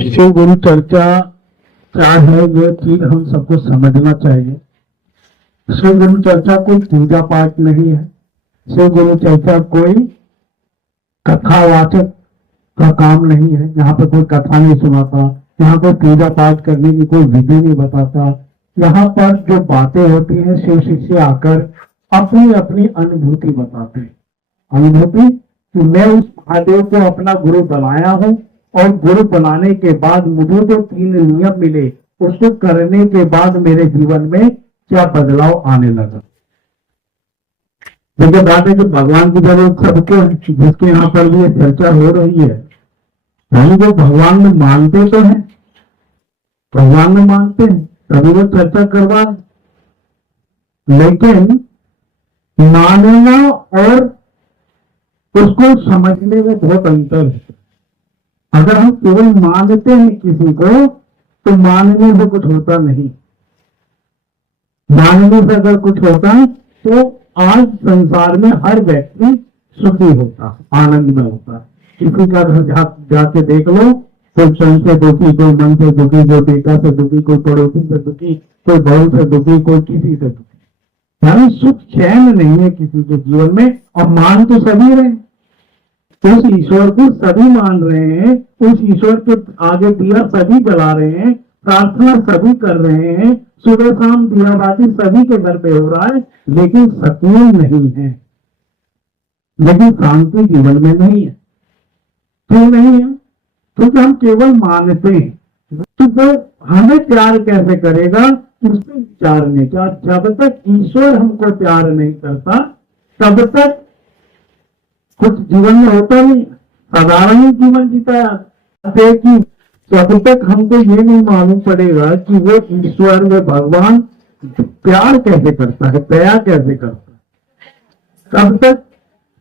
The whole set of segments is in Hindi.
शिव गुरु चर्चा क्या है, ये चीज हम सबको समझना चाहिए। शिव गुरु चर्चा कोई पूजा पाठ नहीं है। शिव गुरु चर्चा कोई कथावाचक का काम नहीं है। यहाँ पे कोई कथा नहीं सुनाता, यहाँ पे पूजा पाठ करने की कोई विधि नहीं बताता। यहाँ पर जो बातें होती हैं, शिव शिष्य आकर अपनी अपनी अनुभूति बताते हैं। अनुभूति कि मैं उस महादेव को अपना गुरु बनाया हूँ और गुरु बनाने के बाद मुझे जो 3 नियम मिले उसको करने के बाद मेरे जीवन में क्या बदलाव आने लगा। देखिए बात है कि भगवान की जरूरत सबको, जिसके यहाँ पर भी चर्चा हो रही है, भाई वो भगवान में मानते तो हैं, भगवान में मानते हैं तभी वो चर्चा करवा, लेकिन मानना और उसको समझने में बहुत अंतर है। अगर हम केवल मानते हैं किसी को तो मानने से कुछ होता नहीं। मानने से अगर कुछ होता तो आज संसार में हर व्यक्ति सुखी होता, आनंद में होता। किसी का घर जाके देख लो, कोई क्षण से दुखी, कोई मन से दुखी, कोई बेटा से दुखी, कोई पड़ोसी से दुखी, कोई बहू से दुखी, कोई किसी से दुखी। यानी सुख चैन नहीं है किसी के जीवन में। और मान तो सभी रहे, उस ईश्वर को सभी मान रहे हैं, उस ईश्वर के आगे दिया सभी जला रहे हैं, प्रार्थना सभी कर रहे हैं, सुबह शाम दियाबाती सभी के घर पे हो रहा है, लेकिन सुकून नहीं है, लेकिन शांति जीवन में नहीं है। क्यों नहीं है? क्योंकि हम केवल मानते हैं। तो वो हमें प्यार कैसे करेगा उससे विचार नहीं किया। जब तक ईश्वर हमको प्यार नहीं करता तब तक कुछ जीवन में होता नहीं, साधारण ही जीवन जीता है। कि जब तक हमको ये नहीं मालूम पड़ेगा कि वो ईश्वर में भगवान प्यार कैसे करता है, दया कैसे करता है, तब तक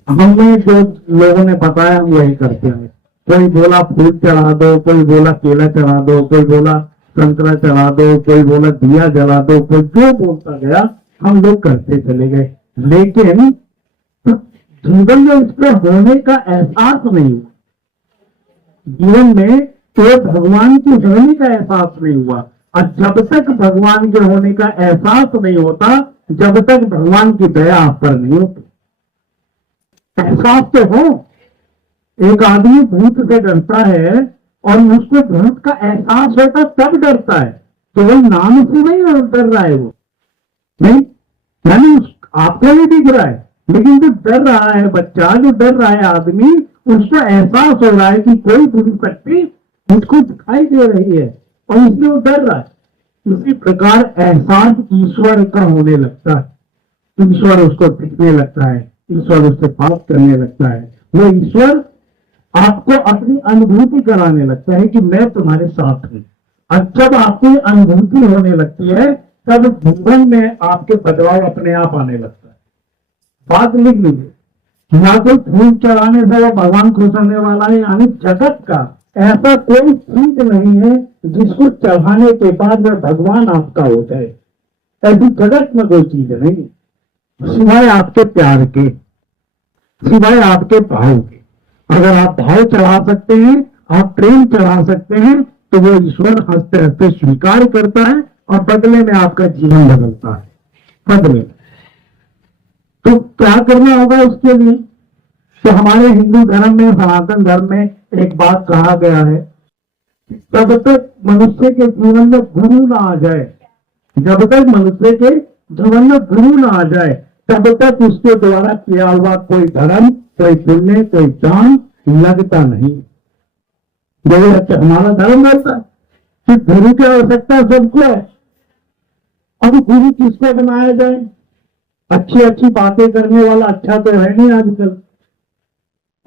हमें जो लोगों ने बताया हम वही करते हैं। कोई बोला फूल चढ़ा दो, कोई बोला केला चढ़ा दो, कोई बोला संतरा चढ़ा दो, कोई बोला दिया जला दो, कोई जो बोलता गया हम लोग करते चले गए। लेकिन जीवन में उसके होने का एहसास नहीं हुआ, जीवन में तो भगवान के होने का एहसास नहीं हुआ। और जब तक भगवान के होने का एहसास नहीं होता, जब तक भगवान की दया आप पर नहीं होती। एहसास तो हो, एक आदमी भूत से डरता है और उसको भूत का एहसास होता तब डरता है, तो वो नाम से नहीं डर रहा है, वो नहीं, यानी आपको नहीं दिख रहा है, लेकिन जो डर रहा है बच्चा, जो डर रहा है आदमी, उसको एहसास हो रहा है कि कोई बुरी शक्ति मुझको दिखाई दे रही है और इसलिए वो डर रहा है। उसी प्रकार एहसास ईश्वर का होने लगता है, ईश्वर उसको दिखने लगता है, ईश्वर उससे बात करने लगता है। वो ईश्वर आपको अपनी अनुभूति कराने लगता है कि मैं तुम्हारे साथ हूं। और जब आपको अनुभूति होने लगती है तब जीवन में आपके बदलाव अपने आप आने लगता है। बात लिख लीजिए, ना कोई फूल चढ़ाने से वो भगवान खुश होने वाला है। यानी जगत का ऐसा कोई चीज नहीं है जिसको चढ़ाने के बाद वह भगवान आपका हो जाए। ऐसी जगत में कोई चीज नहीं, सिवाय आपके प्यार के, सिवाय आपके भाव के। अगर आप भाव चढ़ा सकते हैं, आप प्रेम चढ़ा सकते हैं, तो वो ईश्वर हंसते हंसते स्वीकार करता है और बदले में आपका जीवन बदलता है। बदले तो क्या करना होगा उसके लिए? तो हमारे हिंदू धर्म में, सनातन धर्म में एक बात कहा गया है, तब तक मनुष्य के जीवन में गुरु ना आ जाए, जब तक मनुष्य के जीवन में गुरु ना आ जाए तब तक उसके द्वारा किया हुआ कोई धर्म, कोई पुण्य, कोई दान लगता नहीं। जैसे हमारा धर्म रहता है कि गुरु की आवश्यकता सबको है। अब गुरु किसको बनाया जाए? अच्छी अच्छी बातें करने वाला अच्छा तो है नहीं आजकल,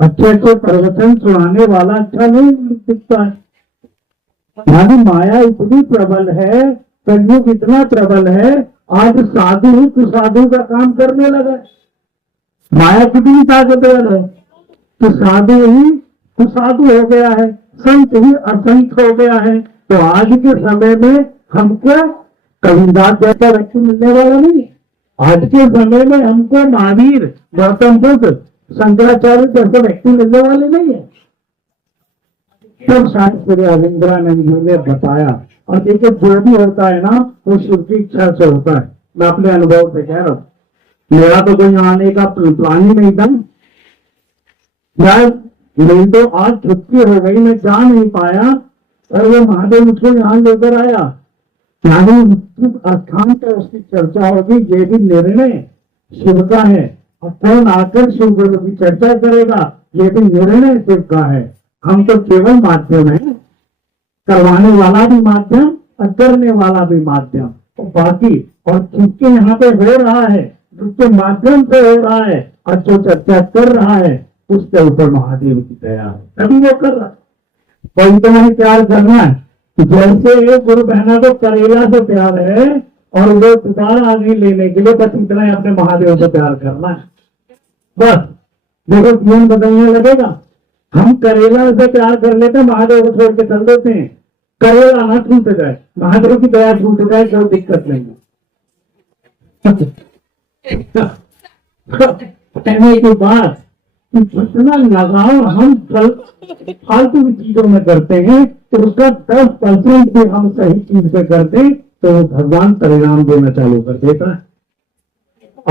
अच्छे अच्छे प्रवचन सुनाने वाला अच्छा नहीं दिखता है। यानी माया इतनी प्रबल है, कलयुग इतना प्रबल है, आज साधु ही कुसाधु का काम करने लगा। माया कितनी ताकतवर है, तो साधु ही कुसाधु हो गया है, संत ही असंत हो गया है। तो आज के समय में हमको कबीरदास जैसा व्यक्ति मिलने वाला नहीं। आज के समय में हमको महावीर, गौतम बुद्ध, शंकराचार्य जैसे व्यक्ति मिलने वाले नहीं है। तब शायद श्री अरविंदरानंद जी ने बताया। और देखिए जो भी होता है ना वो शिव की इच्छा से होता है। मैं अपने अनुभव से कह रहा हूँ, मेरा तो कोई आने का प्लान ही नहीं था। यार मेरी तो आज छुट्टी हो गई, मैं जा नहीं पाया और वो महादेव मुझको यहाँ लेकर आया। स्थान पर उसकी चर्चा होगी, ये भी निर्णय शिव का है। और कौन आकर शिव गुरु की चर्चा करेगा, ये भी निर्णय शिव का है। हम तो केवल माध्यम है, करवाने वाला भी माध्यम और करने वाला भी माध्यम। तो बाकी और जिसके यहाँ पे हो रहा है, जिसके माध्यम से हो रहा है और जो चर्चा कर रहा है, उसके ऊपर महादेव की दया है, तभी वो कर रहा है। कोई तो नहीं प्यार करना है। जैसे एक गुरु बहना को करेला से प्यार है और वो दोबारा आगे लेने के लिए बस इतना ही अपने महादेव से प्यार करना है। बस देखो जीवन बदलने लगेगा। हम करेला से प्यार कर लेते हैं, महादेव को छोड़ के चल देते हैं। करेला ना छूट जाए, महादेव की दया छूट जाए, कोई दिक्कत नहीं है। कहने की बात जितना लगाव हम फालतू की चीजों में करते हैं तो उसका 10% भी हम सही चीज पे कर दें तो भगवान परिणाम देना चालू कर देता है।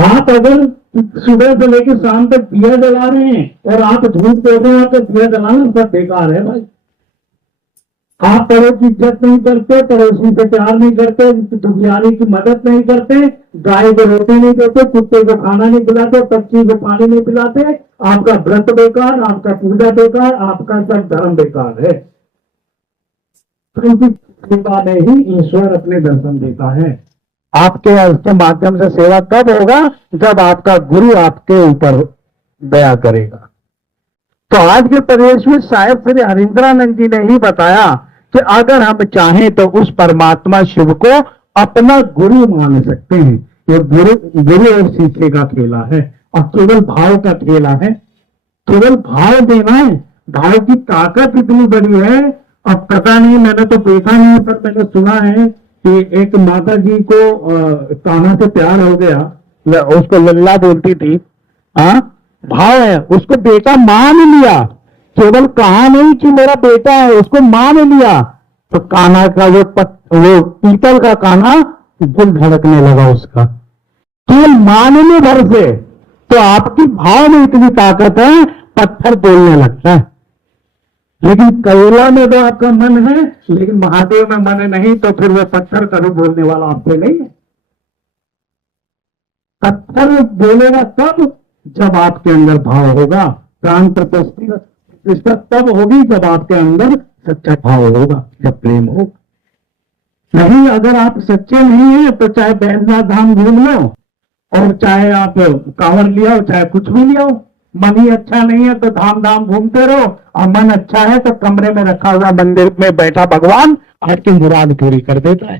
आप अगर सुबह से लेकर शाम तक दिया जला रहे हैं और आप झूठ बोल रहे हैं, आपका दिया जलाना सब बेकार है भाई। आप पड़ोस की इज्जत नहीं करते, पड़ोसी से प्यार नहीं करते, दुखियारी की मदद नहीं करते, गाय को रोटी नहीं देते, कुत्ते को खाना नहीं पिलाते, पक्षी को पानी नहीं पिलाते, आपका व्रत बेकार, आपका पूजा बेकार, आपका सब धर्म बेकार है। क्योंकि सेवा में ही ईश्वर अपने दर्शन देता है। आपके उसके माध्यम से सेवा तब होगा जब आपका गुरु आपके ऊपर दया करेगा। तो आज के प्रदेश में शायद श्री हरिंद्रानंद जी ने ही बताया कि अगर हम चाहें तो उस परमात्मा शिव को अपना गुरु मान सकते हैं। ये गुरु और शिष्य का खेला है और केवल भाव का खेला है। केवल भाव देना है। भाव की ताकत इतनी बड़ी है। अब पता नहीं, मैंने तो देखा नहीं, पर मैंने सुना है कि एक माता जी को कान्हा से प्यार हो गया, उसको लल्ला बोलती थी। भाव है, उसको बेटा मान लिया। केवल कहा नहीं कि मेरा बेटा है, उसको मान लिया। तो कान्हा का वो पीतल का कान्हा दिल धड़कने लगा उसका, केवल मानने भर से। तो आपकी भाव में इतनी ताकत है, पत्थर बोलने लगता है। लेकिन कैला में तो आपका मन है, लेकिन महादेव में मन नहीं, तो फिर वो पत्थर कभी बोलने वाला आपसे नहीं है। पत्थर बोलेगा तब जब आपके अंदर भाव होगा। प्राण प्रतिष्ठा तब होगी जब आपके अंदर सच्चा भाव होगा, जब प्रेम होगा। नहीं, अगर आप सच्चे नहीं है तो चाहे बैद्यनाथ धाम घूम लो और चाहे आप कांवर लिया हो, चाहे कुछ भी लिया हो, मन ही अच्छा नहीं है तो धाम धाम घूमते रहो। और मन अच्छा है तो कमरे में रखा हुआ मंदिर में बैठा भगवान आपकी मुराद पूरी कर देता है।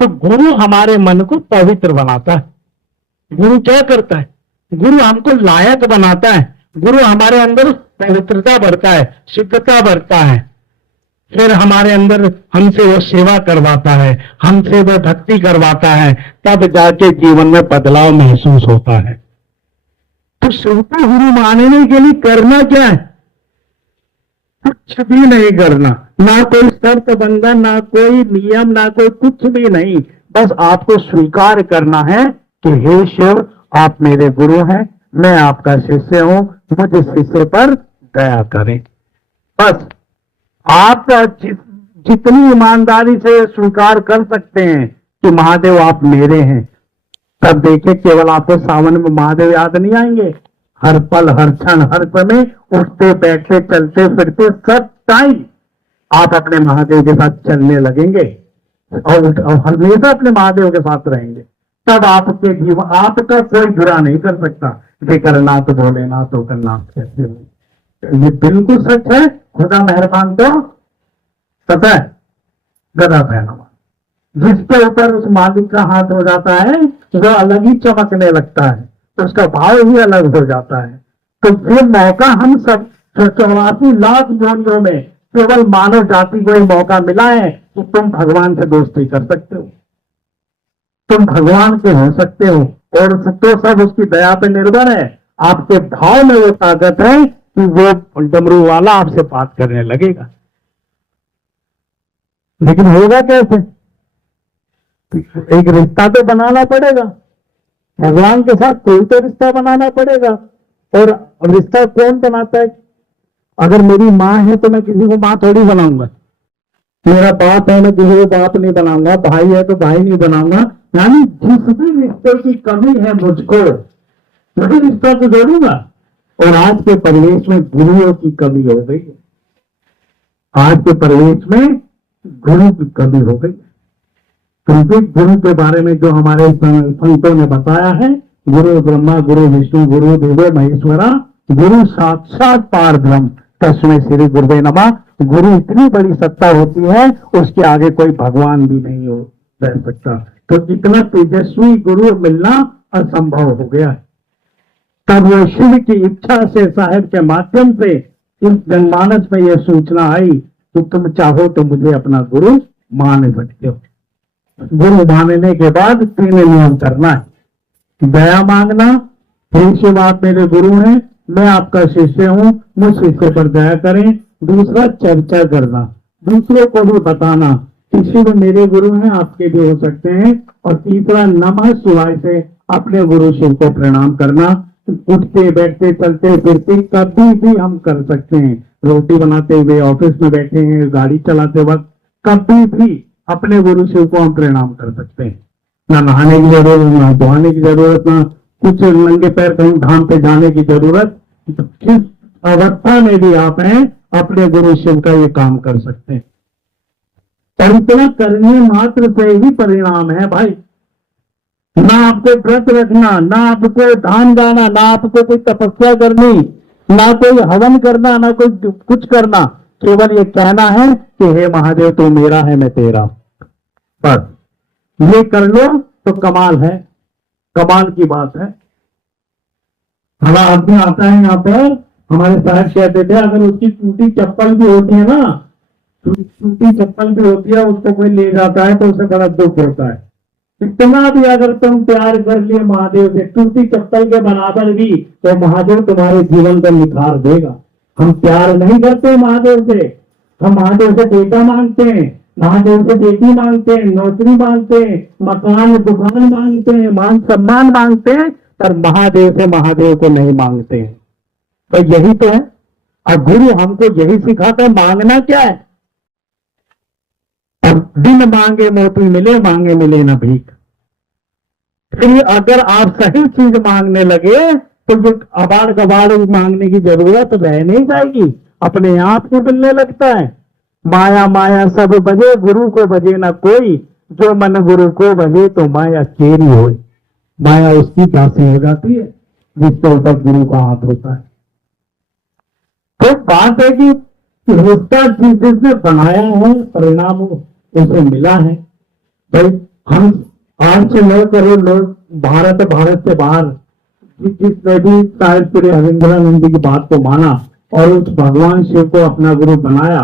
तो गुरु हमारे मन को पवित्र बनाता है। गुरु क्या करता है? गुरु हमको लायक बनाता है। गुरु हमारे अंदर पवित्रता भरता है, शुद्धता भरता है। फिर हमारे अंदर हमसे वो सेवा करवाता है, हमसे वो भक्ति करवाता है, तब जाके जीवन में बदलाव महसूस होता है। तो शिव को गुरु मानने के लिए करना क्या है? कुछ भी नहीं करना, ना कोई शर्त बंधन, ना कोई नियम, ना कोई कुछ भी नहीं। बस आपको स्वीकार करना है कि हे शिव, आप मेरे गुरु हैं, मैं आपका शिष्य हूं, मुझे शिष्य पर दया करें। बस आप जितनी ईमानदारी से स्वीकार कर सकते हैं कि महादेव आप मेरे हैं, तब देखिए केवल आपको सावन में महादेव याद नहीं आएंगे। हर पल, हर क्षण, हर समय, उठते बैठते चलते फिरते सब टाइम आप अपने महादेव के साथ चलने लगेंगे और हमेशा अपने महादेव के साथ रहेंगे। तब आपके जीवन, आपका कोई बुरा नहीं कर सकता। बेकरनाथ भोलेनाथ होकरनाथ कहते हो, ये बिल्कुल सच है। खुदा मेहरबान तो पता है, गदा पहनावा। जिसके ऊपर उस मालिक का हाथ हो जाता है वो अलग ही चमकने लगता है, उसका भाव ही अलग हो जाता है। तो फिर मौका हम सब 84 लाख योनियों में केवल मानव जाति को ही मौका मिला है कि तुम भगवान से दोस्ती कर सकते हो, तुम भगवान के हो सकते हो। और तो सब उसकी दया पे निर्भर है। आपके भाव में वो ताकत है कि वो डमरू वाला आपसे बात करने लगेगा। लेकिन होगा कैसे? एक रिश्ता तो बनाना पड़ेगा, भगवान के साथ कोई तो रिश्ता बनाना पड़ेगा। और रिश्ता कौन बनाता है? अगर मेरी माँ है तो मैं किसी को माँ थोड़ी बनाऊंगा, मेरा बाप है मैं किसी को बाप नहीं बनाऊंगा, भाई है तो भाई नहीं बनाऊंगा। यानी जिस भी रिश्ते की कमी है मुझको, वही रिश्ता तो जोड़ूंगा। और आज के परिवेश में गुरुओं की कमी हो गई है, आज के परिवेश में गुरु की कमी हो गई। क्योंकि गुरु के बारे में जो हमारे संतों ने बताया है, गुरु ब्रह्मा गुरु विष्णु गुरु देवो महेश्वरा, गुरु साक्षात पार ब्रह्म तस्मै श्री गुरुवे नमः। गुरु इतनी बड़ी सत्ता होती है, उसके आगे कोई भगवान भी नहीं हो रह सकता। तो इतना तेजस्वी गुरु मिलना असंभव हो गया है। तब वो शिव की इच्छा से साहेब के माध्यम से इस जनमानस में यह सूचना आई कि तुम चाहो तो मुझे अपना गुरु मान सकते हो। गुरु मानने के बाद 3 नियम करना है। दया मांगना, हे शिव आप मेरे गुरु हैं, मैं आपका शिष्य हूं, मुझ शिष्य पर दया करें। दूसरा चर्चा करना, दूसरों को भी बताना कि शिव मेरे गुरु हैं, आपके भी हो सकते हैं। और तीसरा नमः शिवाय से अपने गुरु शिव को प्रणाम करना। उठते बैठते चलते फिरते कभी भी हम कर सकते हैं, रोटी बनाते हुए, ऑफिस में बैठे हैं, गाड़ी चलाते वक्त, कभी भी अपने गुरु शिव को हम प्रणाम कर सकते हैं। ना नहाने की जरूरत, ना धोने की जरूरत, ना कुछ नंगे पैर कहीं धाम पे जाने की जरूरत। किस अवस्था में भी आप हैं, अपने गुरु शिव का ये काम कर सकते हैं। और इतना करने मात्र से ही परिणाम है भाई। ना आपको व्रत रखना, ना आपको दान गाना, ना आपको कोई तपस्या करनी, ना कोई हवन करना, ना कोई कुछ करना। केवल ये कहना है कि हे महादेव तू मेरा है मैं तेरा, बस ये कर लो तो कमाल है, कमाल की बात है। हमारा आदमी आता है यहाँ पर, हमारे साहब कहते थे अगर उसकी टूटी चप्पल भी होती है ना, टूटी चप्पल भी होती है, उसको कोई ले जाता है तो उसे बड़ा दुख होता है। इतना भी अगर तुम प्यार कर लिए महादेव से, टूटी चप्पल के बराबर भी, तो महादेव तुम्हारे जीवन का निखार देगा। हम प्यार नहीं करते महादेव से, हम महादेव से बेटा मांगते हैं, महादेव से बेटी मांगते हैं, नौकरी मांगते हैं, मकान दुकान मांगते हैं, मान सम्मान मांगते हैं, पर महादेव से महादेव को नहीं मांगते हैं। तो यही तो है। और गुरु हमको यही सिखाता है, मांगना क्या है। अब बिन मांगे मोती मिले, मांगे मिले ना भीख। फिर अगर आप सही चीज मांगने लगे तो जो अबाड़ कबाड़ मांगने की जरूरत रह नहीं जाएगी, अपने आप ही मिलने लगता है। माया माया सब बजे, गुरु को बजे ना कोई, जो मन गुरु को बजे तो माया केरी होए। माया उसकी दासी हो जाती है जिसके ऊपर गुरु का हाथ होता है। तो बात है कि रिश्ता जिसने बनाया है, परिणाम उसे मिला है। भाई हम 8 से 9 करोड़ लोग भारत से बाहर, जिसने भी शायद श्री हरिंद्रानंद की बात को माना और उस भगवान शिव को अपना गुरु बनाया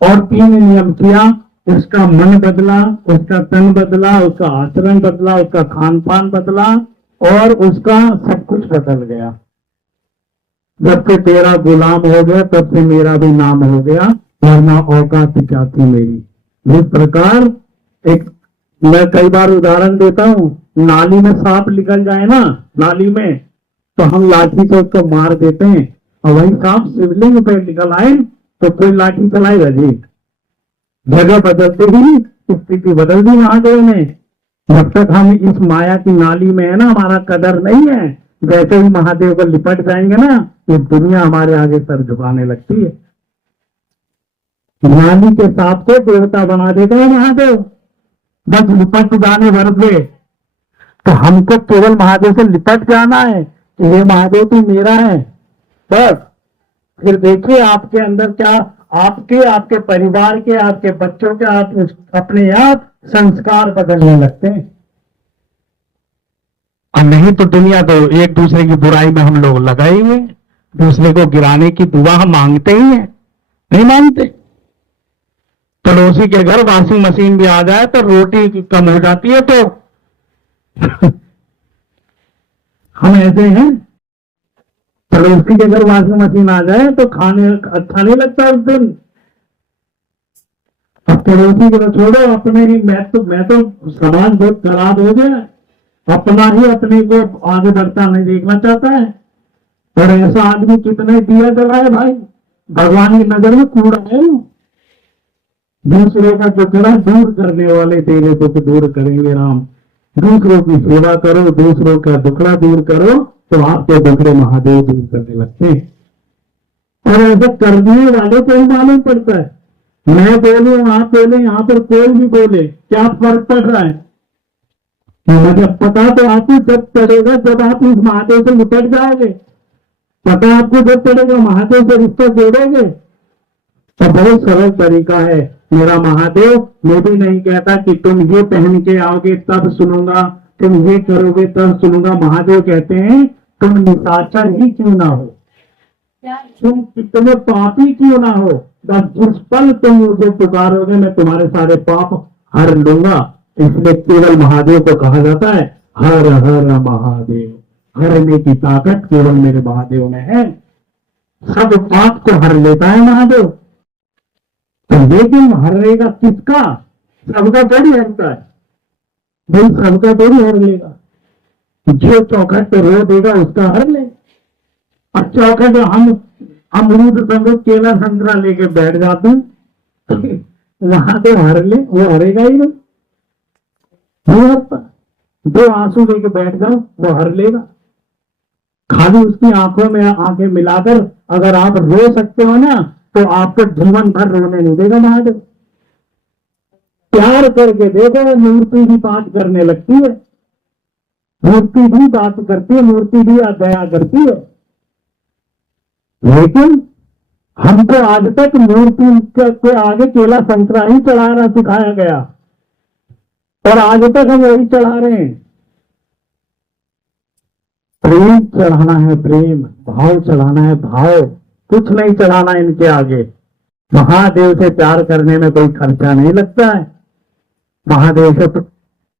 और 3 नियम किया, उसका मन बदला, उसका तन बदला, उसका आचरण बदला, उसका खान पान बदला और उसका सब कुछ बदल गया। जब से तेरा गुलाम हो गया तब से मेरा भी नाम हो गया, वरना औकात क्या थी मेरी। इस प्रकार एक मैं कई बार उदाहरण देता हूं, नाली में सांप निकल जाए ना, नाली में, तो हम लाठी से उसको मार देते हैं, और वही सांप शिवलिंग पे निकल आए तो कोई लाठी चलाएगा जी। जगह बदलते ही स्थिति बदल दी महादेव ने। जब तक हम इस माया की नाली में है ना, हमारा कदर नहीं है, वैसे ही महादेव को लिपट जाएंगे ना, ये दुनिया हमारे आगे सर झुकाने लगती है। नाली के सांप को देवता बना देता है महादेव, बस लिपट जाने भर से। तो हमको केवल महादेव से लिपट जाना है कि हे महादेव तू मेरा है, बस। फिर देखिए आपके अंदर क्या, आपके परिवार के, आपके बच्चों के, आप अपने आप संस्कार बदलने लगते हैं। और नहीं तो दुनिया तो एक दूसरे की बुराई में हम लोग लगाए हुए, दूसरे को गिराने की दुआ हम मांगते ही हैं, नहीं मांगते। पड़ोसी के घर वॉशिंग मशीन भी आ जाए तो रोटी कम हो जाती है, तो हम ऐसे हैं। पड़ोसी के अगर वॉशिंग मशीन आ जाए तो खाने अच्छा नहीं लगता उस दिन। अब पड़ोसी को तो छोड़ो, अपने ही मैं तो समाज बहुत खराब हो गया, अपना ही अपने को आगे बढ़ता नहीं देखना चाहता है। और ऐसा आदमी कितने दिया जलाए भाई, भगवान की नजर में कूड़ा है। दूसरों का दुखड़ा दूर करने वाले तेरे दुख दूर करेंगे राम। दूसरों की सेवा करो, दूसरों का दुखड़ा दूर करो, तो आपके दुखड़े महादेव दूर करने लगते हैं। और ऐसा करने वाले को ही मालूम पड़ता है। मैं बोलूं, आप बोले, यहाँ पर कोई भी बोले, क्या फर्क पड़ रहा है? मुझे पता तो आपको जब चढ़ेगा जब आप इस महादेव से निपट जाओगे। पता आपको जब चढ़ेगा, महादेव से रिश्ता जोड़ोगे। तो बहुत सरल तरीका है मेरा महादेव। मैं भी नहीं कहता कि तुम ये पहन के आओगे तब सुनूंगा, तुम ये करोगे तब सुनूंगा। महादेव कहते हैं तुम निशाचर ही क्यों ना हो, तुम कितने पापी क्यों ना हो, बस जिस पल तुम मुझे पुकारोगे मैं तुम्हारे सारे पाप हर लूंगा। इसलिए केवल महादेव को कहा जाता है हर हर महादेव। हरने की ताकत केवल मेरे महादेव में है। सब पाप को हर लेता है महादेव। तो लेकिन हरेगा किसका? सबका थोड़ी हरता है भाई, सबका थोड़ी हर लेगा। जो चौखट पे रो देगा उसका हर ले। अब चौखट हम अमरूद संग केला संतरा लेके बैठ जाते हैं, वहां तो हर ले, वो हरेगा ही नहीं। दो आंसू लेके बैठ जाओ वो हर लेगा। खाली उसकी आंखों में आंखें मिलाकर अगर आप रो सकते हो ना, तो आपको जीवन भर रोने नहीं देगा महादेव। प्यार करके देखो, मूर्ति भी बात करने लगती है, मूर्ति भी बात करती है, मूर्ति भी दया करती है। लेकिन हमको आज तक मूर्ति के आगे केला संतरा ही चढ़ाना सिखाया गया, और आज तक हम वही चढ़ा रहे हैं। प्रेम चढ़ाना है, प्रेम भाव चढ़ाना है, भाव। कुछ नहीं चढ़ाना इनके आगे। महादेव से प्यार करने में कोई खर्चा नहीं लगता है। महादेव से